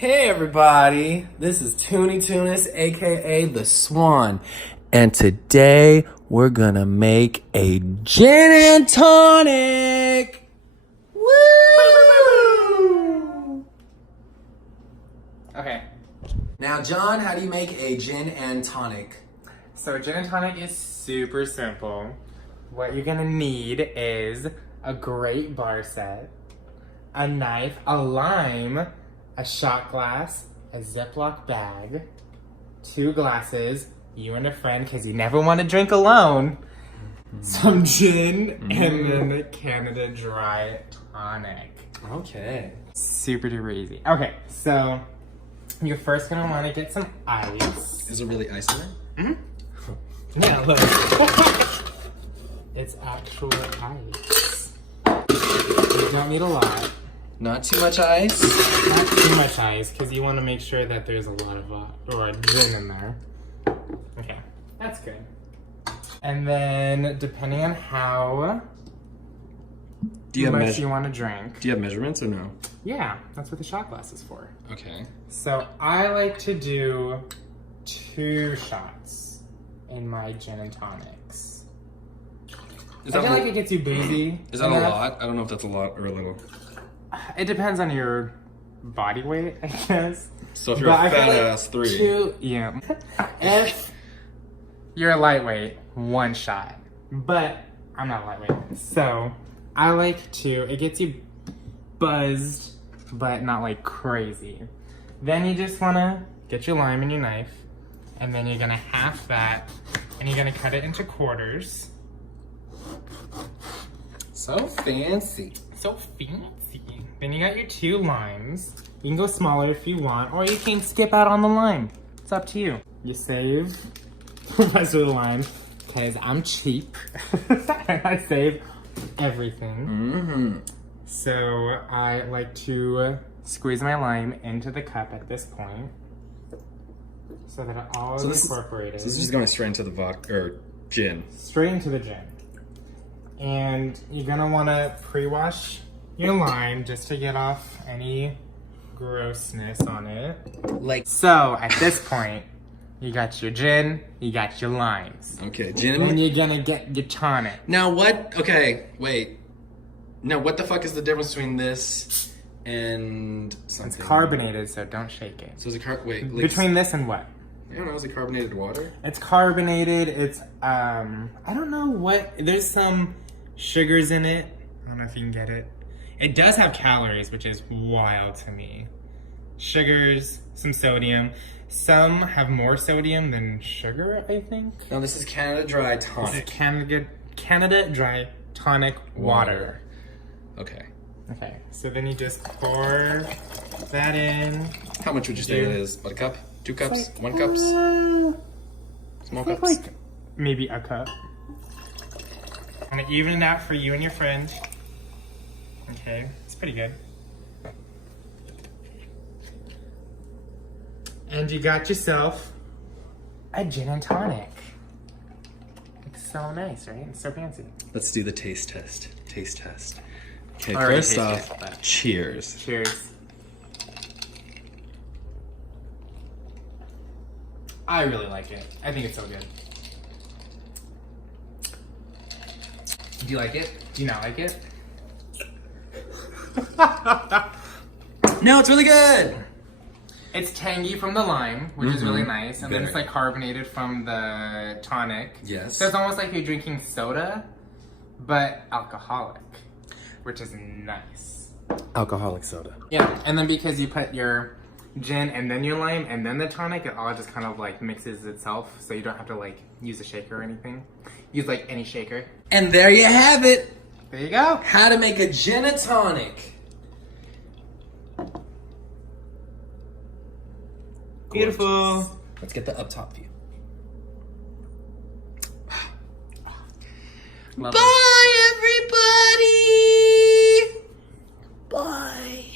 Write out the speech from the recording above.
Hey everybody, this is Toonie Tunis, aka The Swan, and today we're gonna make a Gin and Tonic! Woo! Okay, Now John, how do you make a Gin and Tonic? so Gin and Tonic is super simple. What you're gonna need is a great bar set, a knife, a lime, a shot glass, a Ziploc bag, 2 glasses, you and a friend, because you never want to drink alone, some gin, and then a Canada Dry tonic. Okay. Super duper easy. Okay, so you're first gonna want to get some ice. Is it really ice in there? Yeah, look. It's actual ice. You don't need a lot. Not too much ice? Not too much ice, because you want to make sure that there's a lot of gin in there. Okay, that's good. And then, depending on how much you want to drink. Do you have measurements or no? Yeah, that's what the shot glass is for. Okay. So I like to do 2 shots in my gin and tonics. I feel like it gets you boozy. Is that a lot? I don't know if that's a lot or a little. It depends on your body weight, I guess. So if you're a fat ass, 3. Yeah. If you're a lightweight, 1 shot. But I'm not lightweight. So I like to, it gets you buzzed, but not like crazy. Then you just wanna get your lime and your knife, and then you're gonna half that, and you're gonna cut it into quarters. So fancy. So fancy. Then you got your 2 limes. You can go smaller if you want, or you can skip out on the lime. It's up to you. You save the rest of the lime, because I'm cheap. I save everything. Mm-hmm. So I like to squeeze my lime into the cup at this point, so that it all is incorporated. So this is just going straight into the vodka, or gin. Straight into the gin. And you're gonna wanna pre-wash your lime just to get off any grossness on it. So at this point, you got your gin, you got your limes. Okay, gin Then you're gonna get your tonic. Now what, okay, wait. Now what the fuck is the difference between this and something? It's carbonated, so don't shake it. So is it wait. Between this and what? I don't know, is it carbonated water? It's carbonated, it's, I don't know what, there's some sugars in it. I don't know if you can get it. It does have calories, which is wild to me. Sugars, some sodium. Some have more sodium than sugar, I think. No, this is Canada Dry Tonic. This is Canada Dry Tonic Water. Okay. Okay, so then you just pour that in. How much would you say it is? About a cup? 2 cups? Like, 1 cups? Small cups? Like maybe a cup. And even it out for you and your friend. Okay, it's pretty good. And you got yourself a gin and tonic. It's so nice, right? It's so fancy. Let's do the taste test. Taste test. Okay, All right, first off, cheers. Cheers. I really like it. I think it's so good. Do you like it? Do you not like it? No, it's really good. It's tangy from the lime, which is really nice, and then it's Very. like carbonated from the tonic. Yes. So it's almost like you're drinking soda, but alcoholic, which is nice. Alcoholic soda. Yeah, and then because you put your gin and then your lime and then the tonic, it all just kind of like mixes itself, so you don't have to like use a shaker or anything. Use like any shaker. And there you have it. There you go. How to make a gin and tonic. Beautiful. Gorgeous. Let's get the up top view. Lovely. Bye, everybody. Bye.